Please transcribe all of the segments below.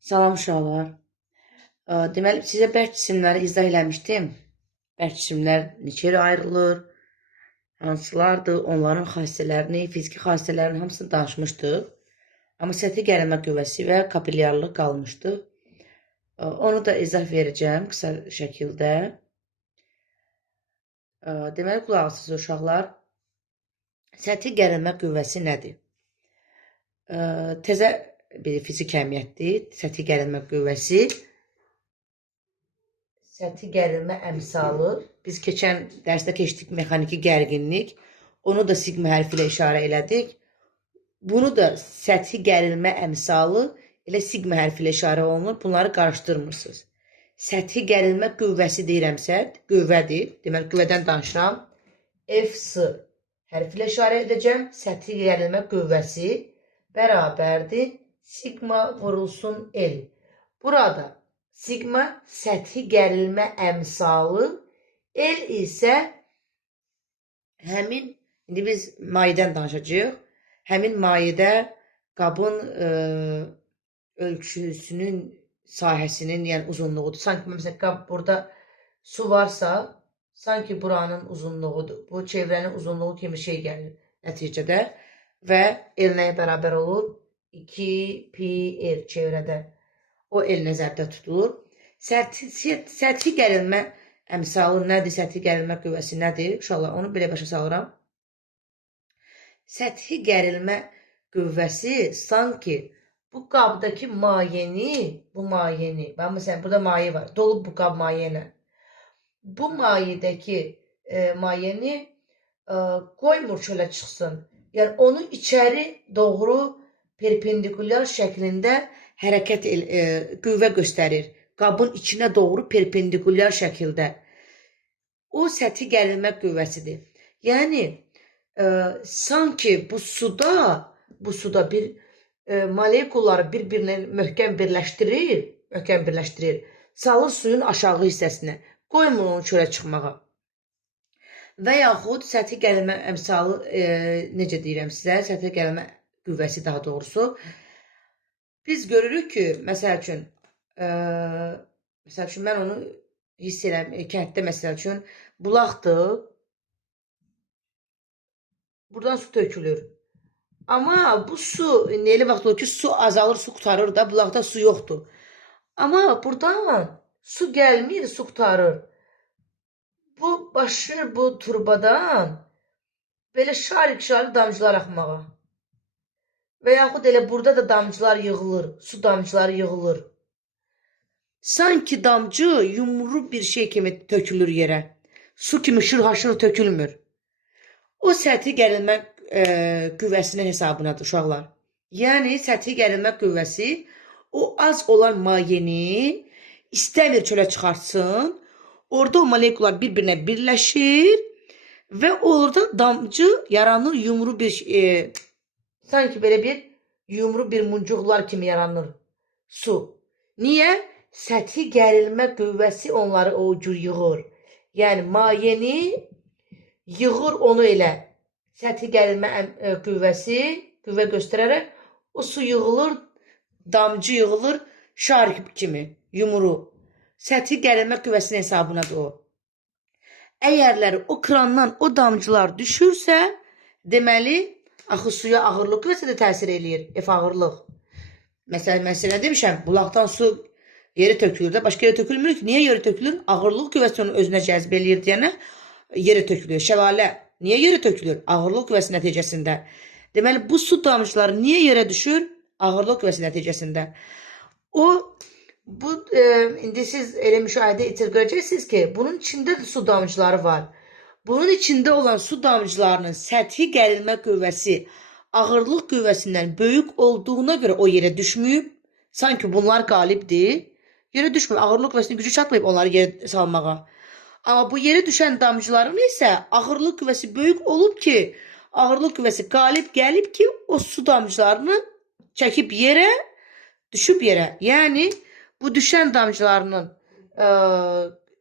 Salam uşaqlar. Deməli, sizə bərk cisimləri izah eləmişdim. Bərk cisimlər neçə yerə ayrılır, hansılardır, onların xassələrini, fiziki xassələrini hamısını danışmışdıq. Amma səthi gərilmə qüvvəsi və kapilyarlıq qalmışdı. Onu da izah verəcəm qısa şəkildə. Deməli, qulaq asısınız uşaqlar. Səthi gərilmə qüvvəsi nədir? Təzə bir fizik əmiyyətdir. Səthi gərilmə qüvvəsi. Səthi gərilmə əmsalı. Biz keçən dərsdə keçdik mexaniki gərginlik. Onu da sigma hərfi ilə işarə elədik. Bunu da səthi gərilmə əmsalı elə sigma hərfi ilə işarə olunur. Bunları qarışdırmırsınız. Səthi gərilmə qüvvəsi deyirəmsə, qüvvədir. Deməli, qüvvədən danışıram. F-S hərfi ilə işarə edəcəm. Səthi gərilmə qüvvəsi bərabərdir. Sigma vurulsun L. Burada sigma səthi gərilmə əmsalı, L isə həmin, indi biz mayedən danışacağıq. Həmin mayedə qabın ölçüsünün sahəsinin, yəni uzunluğudur. Sanki məsələn qab burada su varsa, sanki buranın uzunluğudur. Bu çevrənin uzunluğu kimi şey gəlir nəticədə və L nəyə bərabər olur? 2πr çevrədə. O el nəzərdə tutulur. Səthi gərilmə əmsalı nədir? Səthi gərilmə qüvvəsi nədir? İnşallah onu belə başa salıram. Səthi gərilmə qüvvəsi sanki bu qabdakı mayeni, bax məsələn burada maye var. Dolub bu qab maye ilə. Bu mayedəki mayeni qoymur çölə çıxsın. Yəni onu içəri doğru perpendikulyar şəklində hərəkət qüvvə göstərir. Qabın içinə doğru perpendikulyar şəkildə. O səthi gərilmə qüvvəsidir. Yəni sanki bu suda bir molekulları bir-birinə möhkəm birləşdirir, salır suyun aşağı hissəsinə, qoymur onu çölə çıxmağa. Və yaxud səthi gərilmə əmsalı necə deyirəm sizə, səthi gərilmə qüvvəsi daha doğrusu. Biz görürük ki, məsəl üçün mən onu hiss edirəm, kənddə məsəl üçün bulaqdır, buradan su tökülür. Amma bu su, elə vaxt olur ki, su azalır, su qutarır da, bulaqda su yoxdur. Amma buradan su gəlmir, su qutarır. Bu başlayır bu turbadan belə şarik-şarik damcılar axmağa. Və yaxud elə burada da damcılar yığılır, su damcıları yığılır. Sanki damcı yumru bir şey kimi tökülür yerə. Su kimi şırhaşır tökülmür. O səthi gərilmə qüvvəsinin hesabınadır uşaqlar. Yəni səthi gərilmə qüvvəsi o az olan mayeni istəmir çölə çıxartsın. Orada o molekular bir-birinə birləşir və orada damcı yaranır, yumru bir sanki belə bir yumru bir muncuqlar kimi yaranır su. Niyə? Səthi gərilmə qüvvəsi onları o cür yığır. Yəni mayeni yığır onu elə. Səthi gərilmə qüvvəsi, qüvvə göstərərək o su yığılır, damcı yığılır şarik kimi, yumru. Səthi gərilmə qüvvəsinin hesabınadır o. Əgərləri o krandan o damcılar düşürsə, deməli, axı suya ağırlıq qüvvəsi də təsir eləyir, ağırlıq. Məsələn, mən sizə nə demişəm? Bulaqdan su yeri tökülür də, başqa yeri tökülmür ki. Niyə yeri tökülür? Ağırlıq qüvvəsi onu özünə cəzb eləyir deyənə yeri tökülür. Şəlalə niyə yeri tökülür? Ağırlıq qüvvəsi nəticəsində. Deməli, bu su damcıları niyə yerə düşür? Ağırlıq qüvvəsi nəticəsində. İndi siz elə müşahidə görəcəksiniz ki, bunun içində də su damcıları var. Bunun içində olan su damcılarının səthi gərilmə qüvvəsi ağırlıq qüvvəsindən böyük olduğuna görə o yerə düşməyib. Sanki bunlar qalibdir. Yerə düşmür. Ağırlıq qüvvəsinin gücü çatmayıb onları yerə salmağa. Amma bu yerə düşən damcıların isə ağırlıq qüvvəsi böyük olub ki, ağırlıq qüvvəsi qalib gəlib ki, o su damcılarını çəkib yerə, düşüb yerə. Yəni, bu düşən damcılarının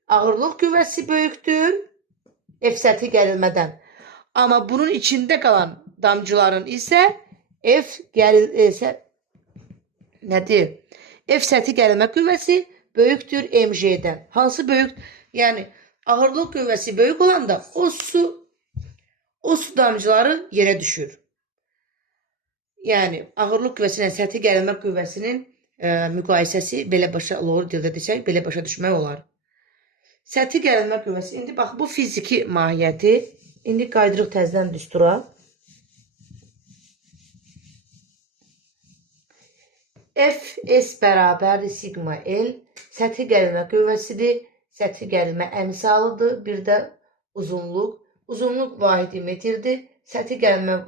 ağırlıq qüvvəsi böyükdür. F səthi gərilmədən. Amma bunun içində qalan damcıların isə F səthi gərilmə qüvvəsi böyükdür mg'dən. Hansı böyük? Yəni ağırlıq qüvvəsi böyük olanda o su damcıları yerə düşür. Yəni ağırlıq qüvvəsi ilə səthi gərilmə qüvvəsinin müqayisəsi belə başa olur, dildə desək, belə başa düşmək olar. Səthi gərilmə qüvvəsi. İndi bax, bu fiziki mahiyyəti. İndi qaydırıq təzədən düstura. Fs bərabərdir sigma L. Səthi gərilmə qüvvəsidir. Səthi gərilmə əmsalıdır. Bir də uzunluq. Uzunluq vahidi metrdir. Səthi gərilmə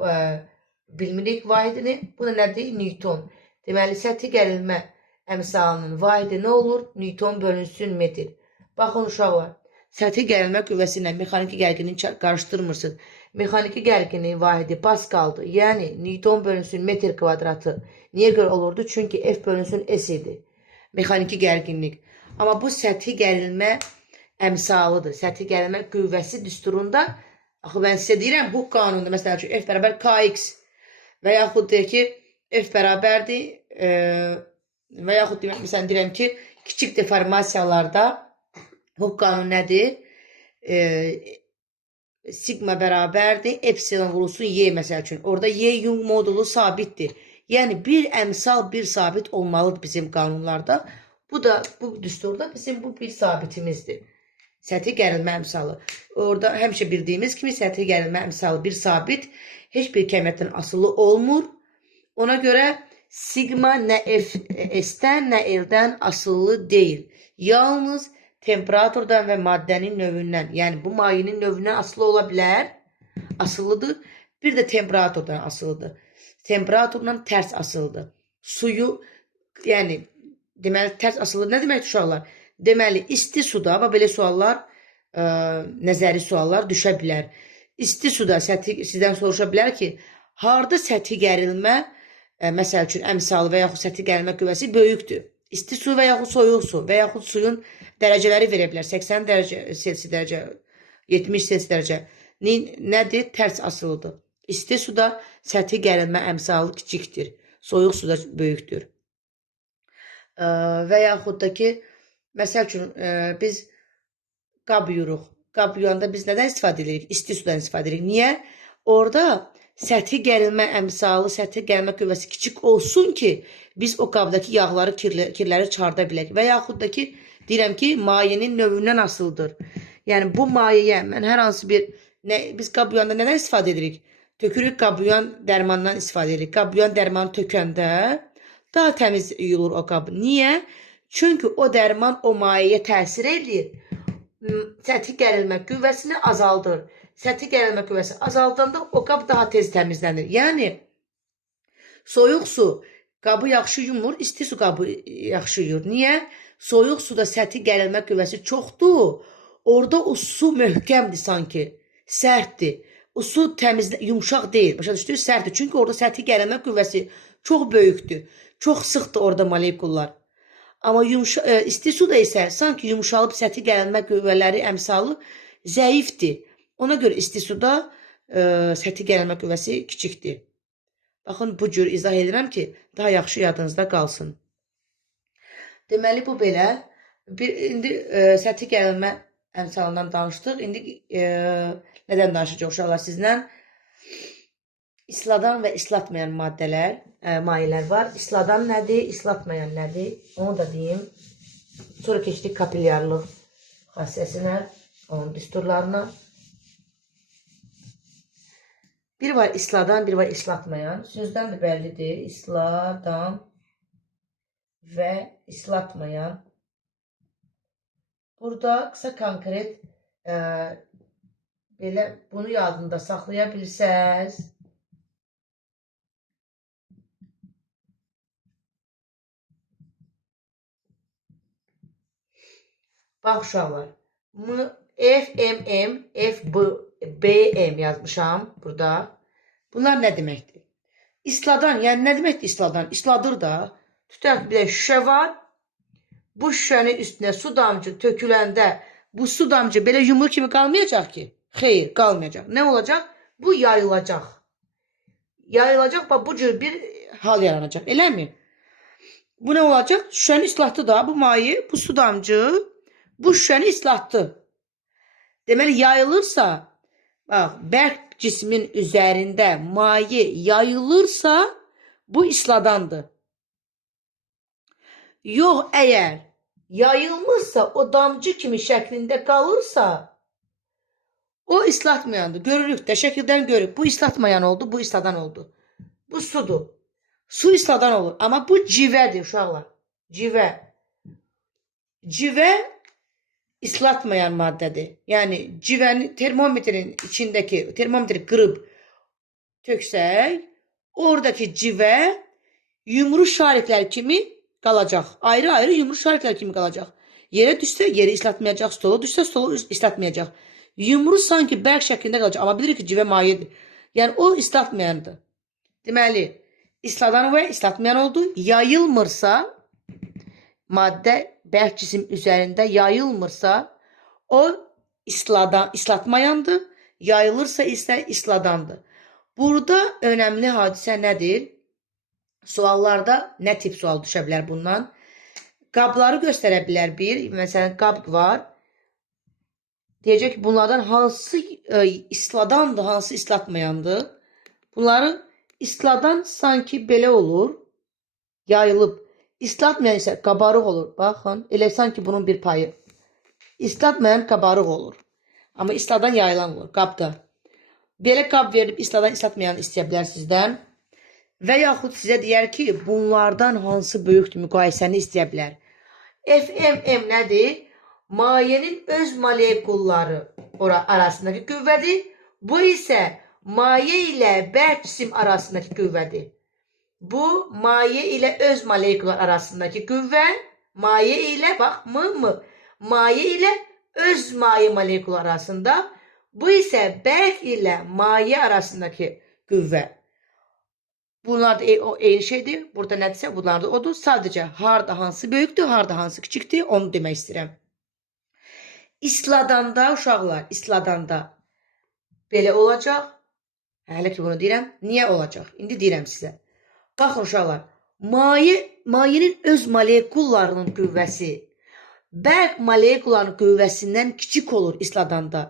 bilmirik vahidini. Bu da nədir? Newton. Deməli, səthi gərilmə əmsalının vahidi nə olur? Newton bölünsün metr. Baxın uşaqlar, səthi gərilmə qüvvəsi ilə mexaniki gərginliyi qarışdırmırsınız. Mexaniki gərginliyin vahidi paskaldır. Yəni, Newton bölünsün metr kvadratı. Niyə görə olurdu? Çünki F bölünsün S idi. Mexaniki gərginlik. Amma bu səthi gərilmə əmsalıdır. Səthi gərilmə qüvvəsi düsturunda, axı mən sizə deyirəm, bu qanunda, məsələn üçün, F bərabər Kx və yaxud deyək ki, F bərabərdir və yaxud məsələn deyirəm ki, kiçik deformasiyalarda bu qanun nədir? Sigma bərabərdir, epsilon vurulsun Y məsəl üçün. Orada Y Young modulu sabitdir. Yəni, bir əmsal, bir sabit olmalıdır bizim qanunlarda. Bu düsturda bizim bu bir sabitimizdir. Səthi gərilmə əmsalı. Orada həmişə bildiyimiz kimi səthi gərilmə əmsalı bir sabit heç bir kəmiyyətdən asılı olmur. Ona görə sigma nə F-dən, nə L-dən asılı deyil. Yalnız temperaturdan və maddənin növündən, yəni bu mayenin növündən asılı ola bilər, asılıdır. Bir də temperaturdan asılıdır. Temperaturla tərs asılıdır. Suyu, yəni, deməli, tərs asılı nə deməkdir uşaqlar? Deməli, isti suda, belə suallar, nəzəri suallar düşə bilər. İsti suda sizdən soruşa bilər ki, harada səthi gərilmə, məsəl üçün, əmsalı və yaxud səthi gərilmə qüvvəsi böyükdür. İsti su və yaxud soyuq su və yaxud suyun dərəcələri verə bilər. 80 dərəcə, Selsi dərəcə, 70 Selsi dərəcə. Nədir? Tərs asılıdır. İsti suda səthi gərilmə əmsalı kiçikdir. Soyuq suda böyükdür. Və yaxud da ki, məsəl üçün, biz qab yuyuruq. Qab yuyanda biz nədən istifadə edirik? İsti sudan istifadə edirik. Niyə? Orada səthi gərilmə əmsalı, səthi gərilmə qüvvəsi kiçik olsun ki, biz o qabdakı yağları, kirləri çıxarda bilək. Və yaxud da ki, deyirəm ki, mayenin növündən asılıdır. Yəni, bu mayeyə mən hər hansı bir, biz qab yuyanda nədən istifadə edirik? Tökürük qab yuyan dərmandan istifadə edirik. Qab yuyan dərmanı tökəndə daha təmiz yuyulur o qab. Niyə? Çünki o dərman o mayeyə təsir edir. Səthi gərilmə qüvvəsini azaldır. Səthi gərilmə qüvvəsi azaldanda o qab daha tez təmizlənir. Yəni, soyuq su qabı yaxşı yumur, isti su qabı yaxşı yuyur. Niyə? Soyuq suda səthi gərilmə qüvvəsi çoxdur. Orada o su möhkəmdir sanki, sərtdir. O su yumşaq deyil, başa düşdünüz? Sərtdir. Çünki orada səthi gərilmə qüvvəsi çox böyükdür. Çox sıxdır orada molekullar. Amma isti suda isə sanki yumşalıb səthi gərilmə qüvvələri əmsalı zəifdir. Ona görə isti suda səthi gərilmə qüvvəsi kiçikdir. Baxın, bu cür izah edirəm ki, daha yaxşı yadınızda qalsın. Deməli, bu belə. İndi səthi gərilmə əmsalından danışdıq. İndi nədən danışacaq uşaqlar sizlə? İsladan və islatmayan maddələr, mayələr var. İsladan nədir, islatmayan nədir? Onu da deyim. Sonra keçdik kapilyarlıq xassəsinə, onun düsturlarına. Bir var isladan, bir var islatmayan. Sözdən də bəllidir. İsladan və islatmayan. Burada qısa konkret belə bunu yadında saxlaya bilsəz, bax uşaqlar, FMM, FBM yazmışam burada. Bunlar nə deməkdir? İsladan, yəni nə deməkdir isladan? İsladır da. Tutaq bir də şüşə var. Bu şüşənin üstünə su damcı töküləndə bu su damcı belə yumru kimi qalmayacaq ki. Xeyr, qalmayacaq. Nə olacaq? Bu yayılacaq. Yayılacaq, bax bu cür bir hal yaranacaq. Eləmi? Bu ne olacaq? Şüşəni islatdı da bu maye, bu su damcı bu şüşəni islatdı. Deməli yayılırsa, bax, bərk cismin üzərində maye yayılırsa bu isladandır. Yox, əgər yayılmışsa, o damcı kimi şəklində qalırsa, o islatmayandır. Görürük də, şəkildən görürük. Bu islatmayan oldu, bu isladan oldu. Bu sudur. Su isladan olur. Amma bu civədir uşaqlar. Civə. Civə islatmayan maddədir. Yəni civəni termometrin içindəki termometri qırıb töksək, oradakı civə yumru şariklər kimi qalacaq. Ayrı-ayrı yumru şariklər kimi qalacaq. Yerə düşsə, yeri islatmayacaq. Stola düşsə, stolu islatmayacaq. Yumru sanki bərk şəklində qalacaq. Amma bilirik ki, civə mayedir. Yəni o islatmayandır. Deməli, isladan və islatmayan oldu. Yayılmırsa, maddə bərk cisim üzərində yayılmırsa, o islatmayandır. Yayılırsa isə isladandır. Burada önəmli hadisə nədir? Suallarda nə tip sual düşə bilər bundan? Qabları göstərə bilər bir. Məsələn, qab var. Deyəcək ki, bunlardan hansı isladandır, hansı islatmayandır? Bunları isladan sanki belə olur, yayılıb. İslatmayan isə qabarıq olur. Baxın, elə sanki bunun bir payı. İslatmayan qabarıq olur. Amma isladan yayılan olur, qabda. Belə qab verib isladan islatmayanı istəyə bilər sizdən. Və yaxud sizə deyər ki, bunlardan hansı böyükdür müqayisəni istəyə bilər. FMM nədir? Mayenin öz molekulları arasındakı qüvvədir. Bu isə maye ilə bərk cisim arasındakı qüvvədir. Bu, maye ilə öz molekullar arasındakı qüvvə, maye ilə, bax, maye ilə öz maye molekullar arasında, bu isə bərk ilə maye arasındakı qüvvə. Bunlar da eyni şeydir. Burada nədirsə, bunlar da odur. Sadəcə, harada hansı böyükdür, harada hansı kiçikdir, onu demək istəyirəm. İsladanda, uşaqlar, isladanda belə olacaq. Hələ ki, bunu deyirəm. Niyə olacaq? İndi deyirəm sizə. Baxın, uşaqlar, mayenin öz molekullarının qüvvəsi bərk molekulların qüvvəsindən kiçik olur isladanda.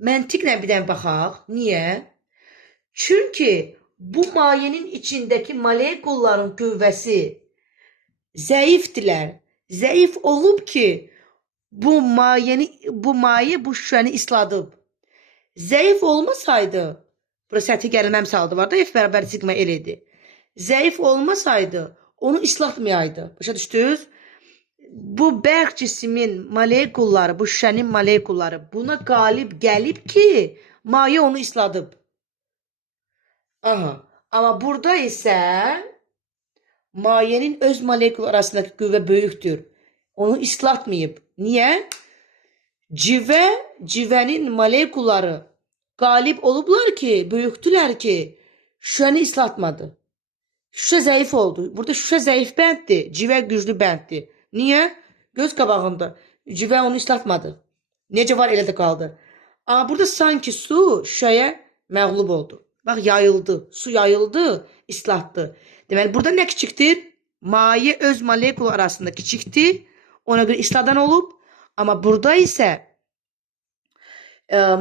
Məntiqlə bir dənə baxaq. Niyə? Çünki bu mayenin içindəki molekulların qüvvəsi zəifdirlər. Zəif olub ki, bu maye bu şüşəni isladıb. Zəif olmasaydı, burada səthi gəlməm saldı var da, F bərabər sigma L idi. Zəif olmasaydı, onu islatmayaydı. Başa düşdünüz? Bu bərk cismin molekulları, bu şüşənin molekulları buna qalib gəlib ki, maye onu isladıb. Aha. Amma burada isə mayenin öz molekul arasındakı qüvvə böyükdür. Onu islatmayıb. Niyə? Civənin molekulları qalib olublar ki, böyükdülər ki, şüşəni islatmadı. Şüşə zəif oldu. Burada şüşə zəif bənddir, civə güclü bənddir. Niyə? Göz qabağında. Civə onu islatmadı. Necə var, elə də qaldı. Amma burada sanki su şüşəyə məğlub oldu. Bax, yayıldı. Su yayıldı, islatdı. Deməli, burada nə kiçikdir? Maye öz molekul arasında kiçikdir. Ona görə isladan olub. Amma burada isə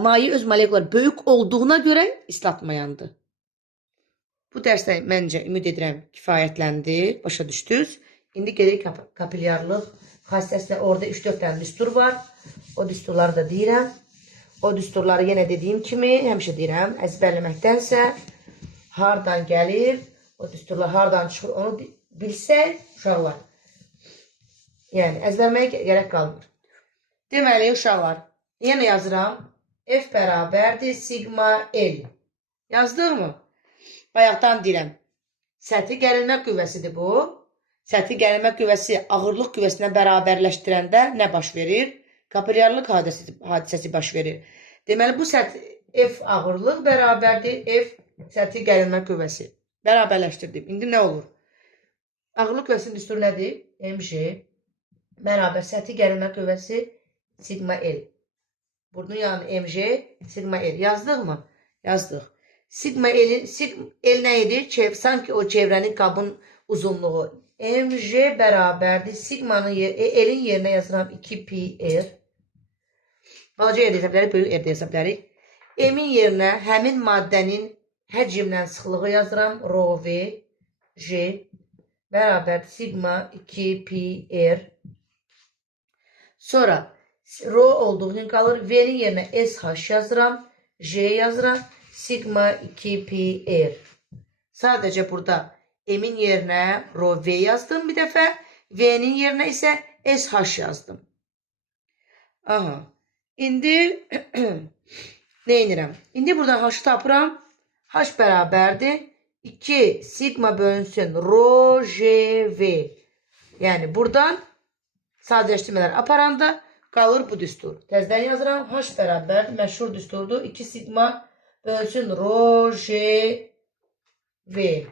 maye öz molekulları böyük olduğuna görə islatmayandır. Bu dərsdə məncə ümid edirəm kifayətləndi. Başa düşdünüz. İndi gedirik kapilyarlıq xassəsində. Orada 3-4 dənə düstur var. O düsturları da deyirəm. O düsturları yenə dediyim kimi, həmişə deyirəm, əzbərləməkdənsə hardan gəlir, o düsturlar hardan çıxır, onu bilsək, uşaqlar. Yəni, əzbərməyə gərək qalmır. Deməli, uşaqlar, yenə yazıram. F bərabərdir sigma L. Yazdıq mı? Bayaqdan deyirəm. Səthi gərilmə qüvvəsidir bu. Səthi gərilmə qüvvəsi ağırlıq qüvvəsinə bərabərləşdirəndə nə baş verir? Kapilyarlıq hadisəsi baş verir. Deməli, bu səthi F ağırlıq bərabərdir, F səthi gərilmə qüvvəsi. Bərabərləşdirdim. İndi nə olur? Ağırlıq qüvvəsinin düsturu nədir? mg bərabər səthi gərilmə qüvvəsi sigma L. Bunun yanı mg sigma L. Yazdıq mı? Yazdıq. Sigma L nə idi? Sanki o çevrənin qabın uzunluğu. mj bərabərdir. Sigmanın L'in yerinə yazıram 2 pi r. Balaca r deyə bilərik, böyük r deyə bilərik. M'in yerinə həmin maddənin həcmlə sıxlığı yazıram. Rho v j bərabər sigma 2 pi r. Sonra rho olduğu üçün qalır. V'nin yerinə sh yazıram. J yazıram. Sigma 2 pi r. Sadəcə burada M'in yerinə rho v yazdım bir dəfə. V'nin yerinə isə sh yazdım. Aha. İndi nə edirəm? İndi buradan h tapıram. H bərabərdir 2 sigma bölünsün rho j v. Yəni buradan sadələşdirmələr aparanda qalır bu düstur. Təzədən yazıram. H bərabərdir. Məşhur düsturdur. 2 sigma bölünsün rho j v.